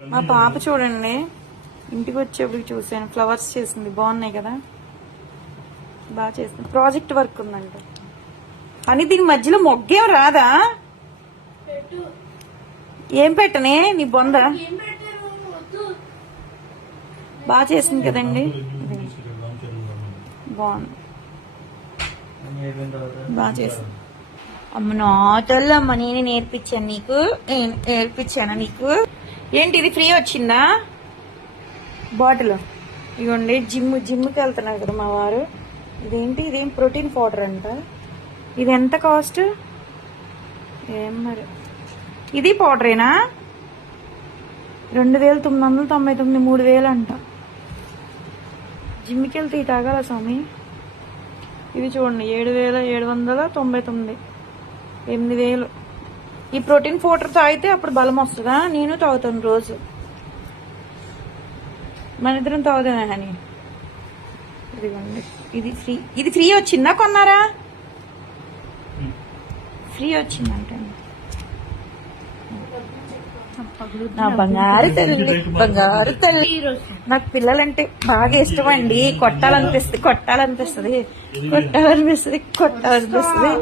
మా పాప చూడండి. ఇంటికి వచ్చేప్పుడు చూసాను ఫ్లవర్స్ చేసింది. బాగున్నాయి కదా? బాగా చేసింది. ప్రాజెక్ట్ వర్క్ ఉందంట. అని దీని మధ్యలో మొగ్గేం రాదా? ఏం పెట్టనే? నీ బొంద? బాగా చేసింది కదండి. బాగుంది. బాగా చేసింది. అమ్మ నా తల్లమ్మ నేనే నేర్పించాను నీకు. నేర్పించాను నీకు? ఏంటి ఇది ఫ్రీ వచ్చిందా? బాటిల్. ఇగోండి జిమ్ జిమ్కి వెళ్తున్నారు కదా మా వారు. ఇదేంటి? ఇదేం ప్రోటీన్ పౌడర్ అంట. ఇది ఎంత కాస్ట్? ఏం మరి. ఇది పౌడరేనా? రెండు వేల తొమ్మిది వందల తొంభై తొమ్మిది మూడు వేలు అంట. జిమ్కి వెళ్తే ఈ తాగాల స్వామి? ఇది చూడండి ఏడు వేల ఏడు వందల తొంభై తొమ్మిది. ఎనిమిది వేలు. ఈ ప్రోటీన్ పౌడర్ తాగితే అప్పుడు బలం వస్తుందా? నేను తాగుతాను రోజు. మన ఇద్దరం తాగుదాం హనీ. ఇదిగోండి. ఇది ఫ్రీ. ఇది ఫ్రీ వచ్చిందా కొన్నారా? ఫ్రీ వచ్చిందంటే. నా బంగారు తల్లి బంగారు తల్లి. నాకు పిల్లలంటే బాగా ఇష్టం అండి కొట్టాలనిపిస్తుంది కొట్టాలనిపిస్తుంది. కొట్టాలనిపిస్తుంది కొట్టాలనిపిస్తుంది.